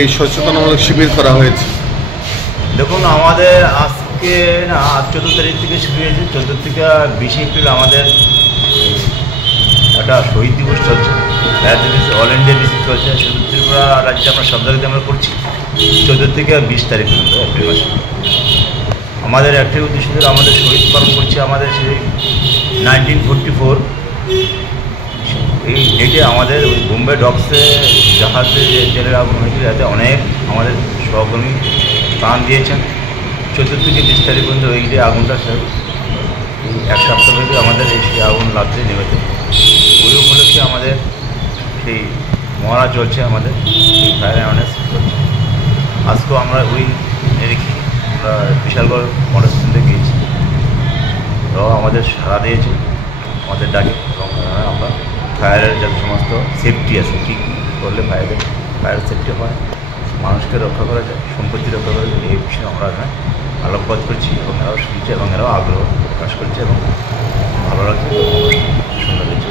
এই সচেতনমূলক শিবির করা হয়েছে? দেখুন, আমাদের আজকে না 14 তারিখ থেকে শুরু হয়েছে। 14 থেকে 20 এপ্রিল আমাদের একটা শহীদ দিবস চলছে, অল ইন্ডিয়া ভিজিট চলছে। শুধু ত্রিপুরা রাজ্যে আমরা সব জায়গাতে আমরা করছি 14 থেকে 20 তারিখ পর্যন্ত এপ্রিল মাসে। আমাদের একটাই উদ্দেশ্য ছিল, আমাদের শহীদ পালন করছি আমাদের সেই 1944 এই ডেটে আমাদের ওই বোম্বে ডকসে জাহাজে যে তেলের আগুন হয়েছিল, যাতে অনেক আমাদের সহকর্মী প্রাণ দিয়েছেন। 14 থেকে 20 তারিখ পর্যন্ত এই যে আগুনটা এক সপ্তাহ ধরে আমাদের এই সেই আগুন লাগছে নেমেছে। ওই উপলক্ষে আমাদের সেই মহড়া চলছে, আমাদের এই ফায়ার অ্যাওয়ারনেস চলছে। আজকেও আমরা ওই রেখে আমরা বিশালগড় মডেল স্টেশনে গিয়েছি, তো আমাদের সাড়া দিয়েছে আমাদের ডাকে, এবং আমরা ফায়ারের যত সমস্ত সেফটি আছে, কী কী করলে ফায়ার সেফটি হয়, মানুষকে রক্ষা করা যায়, সম্পত্তি রক্ষা করা যায়, এই বিষয়ে আমরা এখানে আলোকপাত করছি এবং এরাও শুনছে এবং এরাও আগ্রহ প্রকাশ করছে এবং ভালো লাগছে, সুন্দর লাগছে।